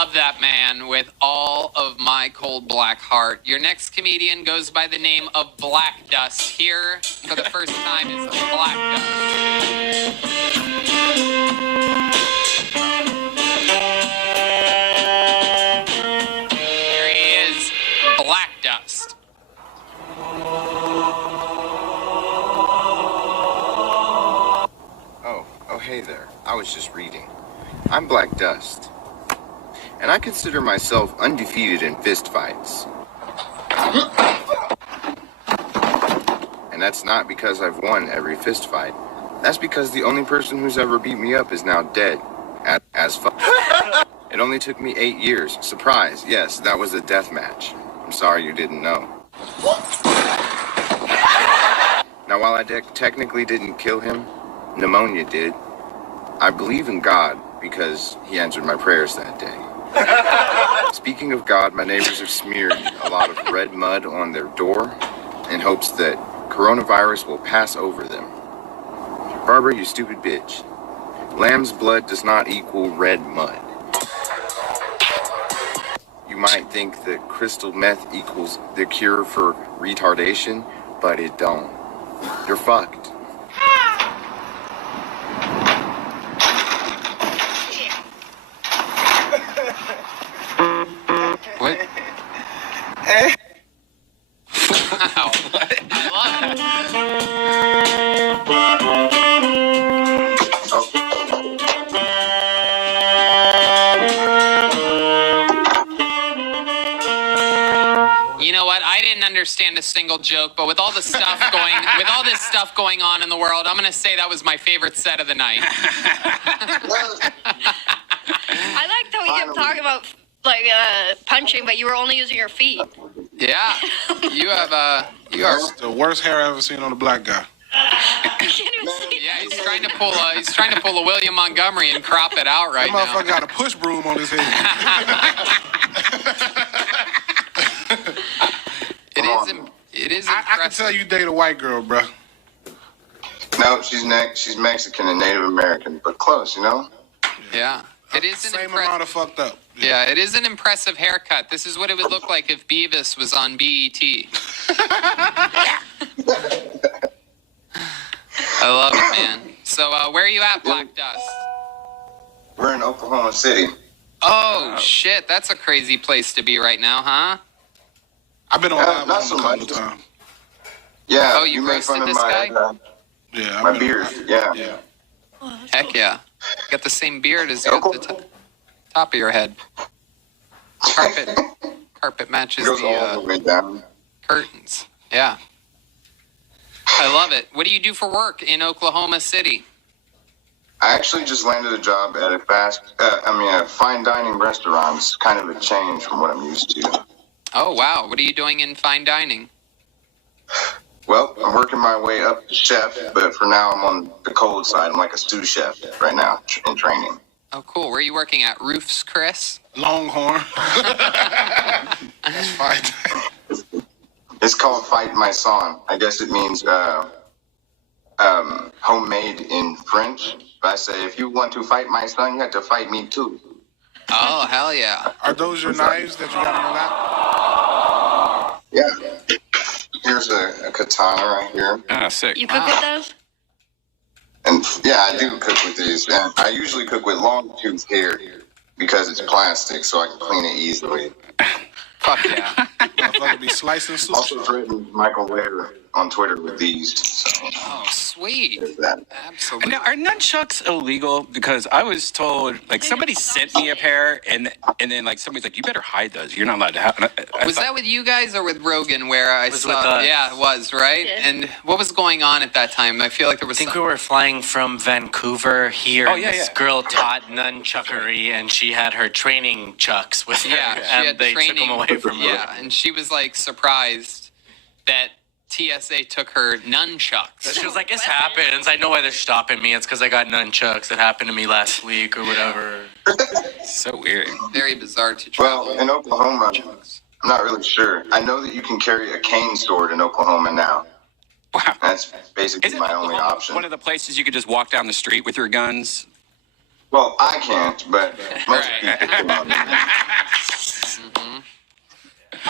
love that man with all of my cold black heart. Your next comedian goes by the name of Black Dust. Here for the first time is Black Dust. Here he is, Black Dust. Oh, hey there. I was just reading. I'm Black Dust, and I consider myself undefeated in fistfights. And that's not because I've won every fistfight. That's because the only person who's ever beat me up is now dead. As fuck. It only took me 8 years. Surprise. Yes, that was a death match. I'm sorry you didn't know. Now, while I technically didn't kill him, pneumonia did. I believe in God because he answered my prayers that day. Speaking of God, my neighbors have smeared a lot of red mud on their door in hopes that coronavirus will pass over them. Barbara, you stupid bitch. Lamb's blood does not equal red mud. You might think that crystal meth equals the cure for retardation, but it don't. You're fucked. What? Wow. I love it. You know what? I didn't understand a single joke, but with all the stuff this stuff going on in the world, I'm gonna say that was my favorite set of the night. I liked how we kept talking about punching, but you were only using your feet. Yeah, you are the worst hair I've ever seen on a black guy. Yeah, he's trying to pull a William Montgomery and crop it out right now. That motherfucker got a push broom on his head. It is. I can tell you date a white girl, bro. No, she's Mexican and Native American, but close, you know? Yeah. It is same amount of fucked up. Yeah, it is an impressive haircut. This is what it would look like if Beavis was on BET. I love it, man. So, where are you at, Black Dust? We're in Oklahoma City. Oh, shit. That's a crazy place to be right now, huh? I've been on that not one so a couple much. of times. Yeah. Oh, you make fun roasted of this my, guy? Yeah, my beard. Yeah. Heck yeah. You got the same beard as you at the top of your head. Carpet matches Goes all the way down. curtains. Yeah. I love it. What do you do for work in Oklahoma City? I actually just landed a job at a fine dining restaurant. It's kind of a change from what I'm used to. Oh, wow. What are you doing in fine dining? Well, I'm working my way up to chef, but for now I'm on the cold side. I'm like a sous chef right now in training. Oh, cool. Where are you working at? Roofs, Chris? Longhorn. That's fine. It's called Fight My Son. I guess it means homemade in French. But I say, if you want to fight my son, you have to fight me too. Oh, hell yeah. Are those your knives that you got on your lap? Yeah. Here's a katana right here. Ah, sick. You cook with those? And yeah, I do cook with these. And I usually cook with long tooth hair because it's plastic, so I can clean it easily. Fuck yeah. Motherfucker be slicing sushi. Also threatened Michael Lair on Twitter with these. So Oh, sweet. there's that. Absolutely. Now, are nunchucks illegal? Because I was told, like, somebody sent me a pair, and then, like, somebody's like, you better hide those. You're not allowed to have. Was that with you guys or with Rogan where I was saw? with us. Yeah, it was, right? Yeah. And what was going on at that time? I feel like there was I think we were flying from Vancouver here. Oh, and yeah, this yeah. girl taught nunchuckery, and she had her training chucks with her. Yeah, she and had they training. took them away from her. Yeah, and she was like surprised that TSA took her nunchucks. She was like, "This happens. I know why they're stopping me. It's because I got nunchucks. It happened to me last week or whatever." So weird. Very bizarre to travel. Well, in Oklahoma, I'm not really sure. I know that you can carry a cane sword in Oklahoma now. Wow. That's basically Isn't my only Oklahoma option. one of the places you could just walk down the street with your guns? Well, I can't, but most Right. people can.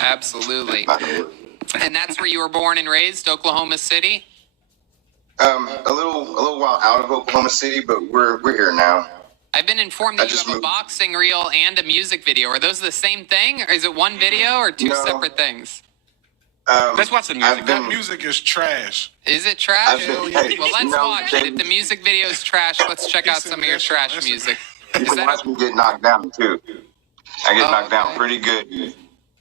Absolutely. Not gonna work. And that's where you were born and raised, Oklahoma City? A little while out of Oklahoma City, but we're here now. I've been informed I that you just have a moved. boxing reel and a music video. Are those the same thing? Or is it one video or two No. separate things? Let's watch the music. I've That been- music is trash. Is it trash? I've been- hey, Well, let's no, watch it. they- If the music video is trash, let's check out some of your trash Listen. music. You Is can that watch me get knocked down too. I get Oh, knocked down okay. pretty good.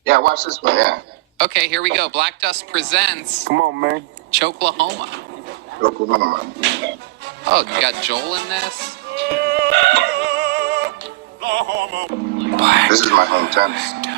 Yeah, watch this one. Yeah. okay? Here we go. Black Dust presents Come on, man. Choklahoma. Oklahoma. Oh, you got Joel in this? This is my hometown.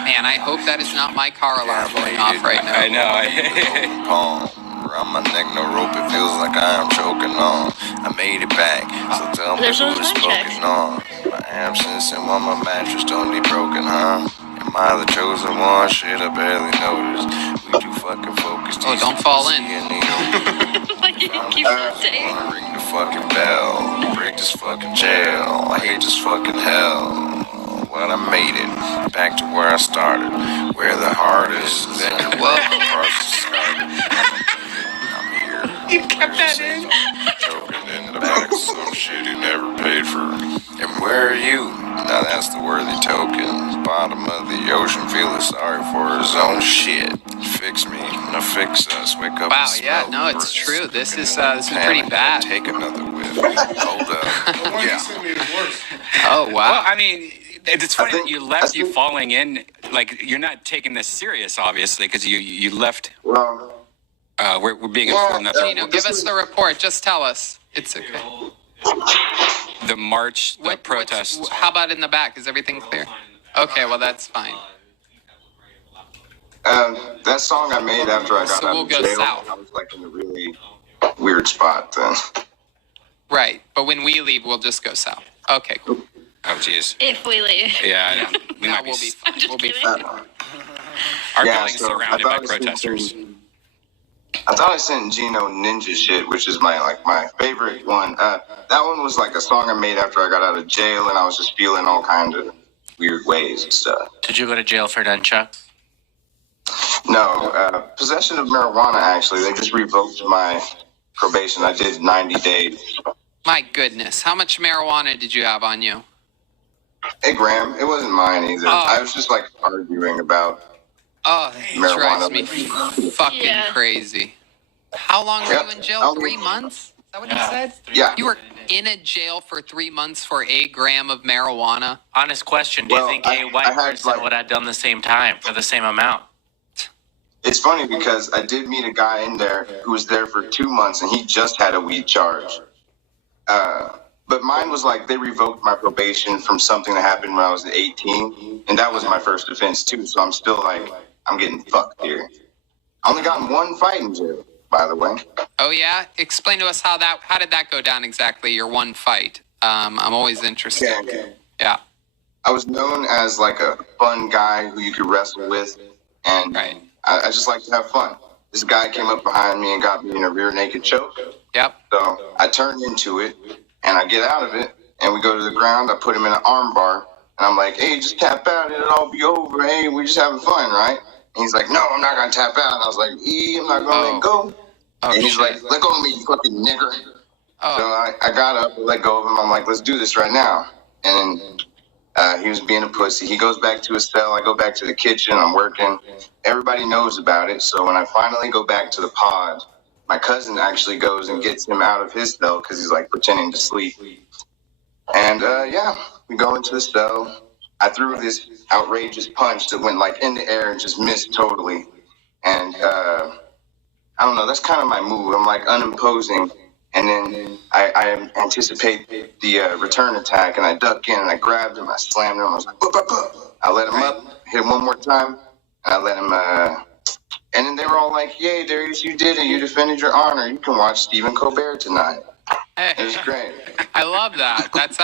Man, I hope that is not my car alarm going off right now. I know. Palm around my neck, no rope. It feels like I am choking on. I made it back, so tell me There's who no is time check. smoking on. My absence and why my mattress don't be broken, huh? Am I the chosen one? Shit, I barely noticed. We too fucking focused. Oh, don't fall in. Like you keep saying. Wanna ring the fucking bell, break this fucking jail. I hate this fucking hell. Well, I made it back to where I started, where the heart is. Then Whoa. the process started. I'm here. You kept that in. Choking in the back of some shit he never paid for. And where are you? Now that's the worthy token. Bottom of the ocean, feeling sorry for his own shit. Fix me, now fix us. Wake up. Wow, and yeah, smell no, the it's breath. true. This is Panic, pretty bad. Take another whiff. Hold up. The one Yeah. you sent me is worse. Oh, Well, wow. I mean, it's funny think- that you left I you think- falling in. Like, you're not taking this serious, obviously, because you left. Well, We're being Well, informed that Gino, give us the report. Just tell us. It's okay. the march, the What protest. How about in the back? Is everything clear? Okay, well, that's fine. that song I made after I got So out we'll of go jail, south. I was like in a really weird spot then. Right, but when we leave, we'll just go south. Okay, cool. Oh, jeez. If we leave. Yeah, we No, might we'll be be. fine. We'll be kidding. fine. Our Yeah, building's so surrounded I by thought I sent protesters. I thought I sent Gino Ninja Shit, which is my favorite one. That one was like a song I made after I got out of jail, and I was just feeling all kind of weird ways and stuff. Did you go to jail for nunchucks? No, possession of marijuana, actually. They just revoked my probation. I did 90 days. My goodness, how much marijuana did you have on you? Hey, Graham, it wasn't mine either. Oh. I was just like arguing about Oh, it drives me fucking Yeah. crazy. How long were Yep. you in jail? I'll- 3 months? Is that what you said? Yeah. You were in a jail for 3 months for a gram of marijuana. Honest question. Do you Well, think I a white had, person like- would have done the same time for the same amount? It's funny because I did meet a guy in there who was there for 2 months, and he just had a weed charge. But mine was like they revoked my probation from something that happened when I was 18, and that was my first offense too. So I'm still like, I'm getting fucked here. I only got in one fight in jail, by the way. Oh yeah, explain to us how did that go down exactly? Your one fight. I'm always interested. Okay. Yeah. I was known as like a fun guy who you could wrestle with, and Right. I just like to have fun. This guy came up behind me and got me in a rear naked choke. Yep. So I turned into it, and I get out of it, and we go to the ground. I put him in an arm bar, and I'm like, hey, just tap out. It'll all be over. Hey, we're just having fun, right? And he's like, no, I'm not going to tap out. And I was like, I'm not going to let go. Oh And he's shit. like, let go of me, you fucking nigger. So Oh, I got up, let go of him. I'm like, let's do this right now. And he was being a pussy. He goes back to his cell. I go back to the kitchen. I'm working. Everybody knows about it. So when I finally go back to the pod, my cousin actually goes and gets him out of his cell because he's like pretending to sleep. And yeah, we go into the cell. I threw this outrageous punch that went like in the air and just missed totally. And I don't know, that's kind of my move. I'm like unimposing. And then I anticipate the return attack, and I duck in and I grabbed him. I slammed him. I was like, buh, buh, buh. I let him up, hit him one more time, and I let him. And then they were all like, "Yay, Darius, you did it! You defended your honor. You can watch Stephen Colbert tonight." It was great. I love that. That's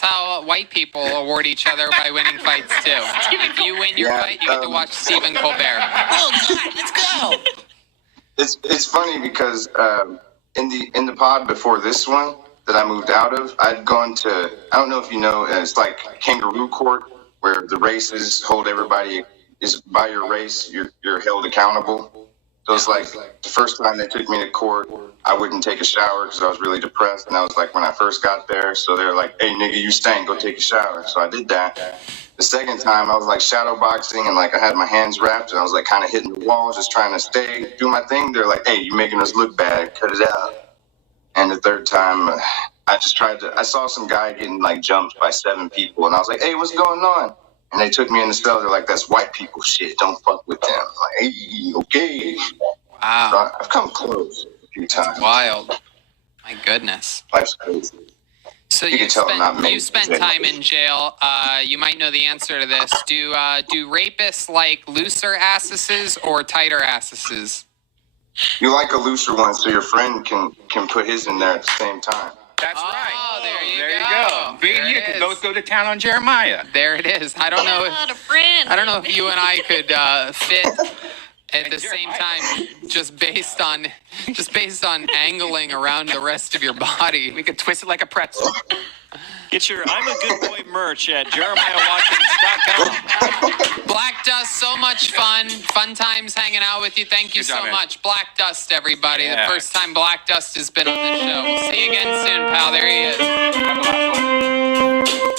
how white people award each other by winning fights too. If you win your Yeah, fight, you get to watch Stephen Colbert. Oh God, let's go. It's funny because in the pod before this one that I moved out of, I'd gone to, I don't know if you know, it's like kangaroo court where the races hold everybody is by your race, you're held accountable. So it's like the first time they took me to court, I wouldn't take a shower because I was really depressed. And that was like when I first got there. So they were like, hey, nigga, you stink. Go take a shower. So I did that. The second time, I was like shadow boxing and like I had my hands wrapped and I was like kind of hitting the wall, just trying to do my thing. They're like, hey, you're making us look bad. Cut it out. And the third time, I saw some guy getting like jumped by 7 people. And I was like, hey, what's going on? And they took me in the cell. They're like, that's white people shit. Don't fuck with them. I'm like, hey, okay. Wow. So I've come close a few times. Wild. My goodness. Life's crazy. So You can tell I'm not you spent made. time in jail. You might know the answer to this. Do rapists like looser asses or tighter asses? You like a looser one so your friend can put his in there at the same time. That's Oh, right. there you go. Me There and you it could is. both go to town on Jeremiah. There it is. I don't know. Not a friend. I don't know if you and I could fit at the same Jeremiah. time, just based on angling around the rest of your body. We could twist it like a pretzel. Get your I'm a Good Boy merch at JeremiahWatkins.com. Black Dust, so much fun. Fun times hanging out with you. Thank you Good job, so man. much. Black Dust, everybody. Yeah. The first time Black Dust has been on the show. We'll see you again soon, pal. There he is. Have a lot of fun.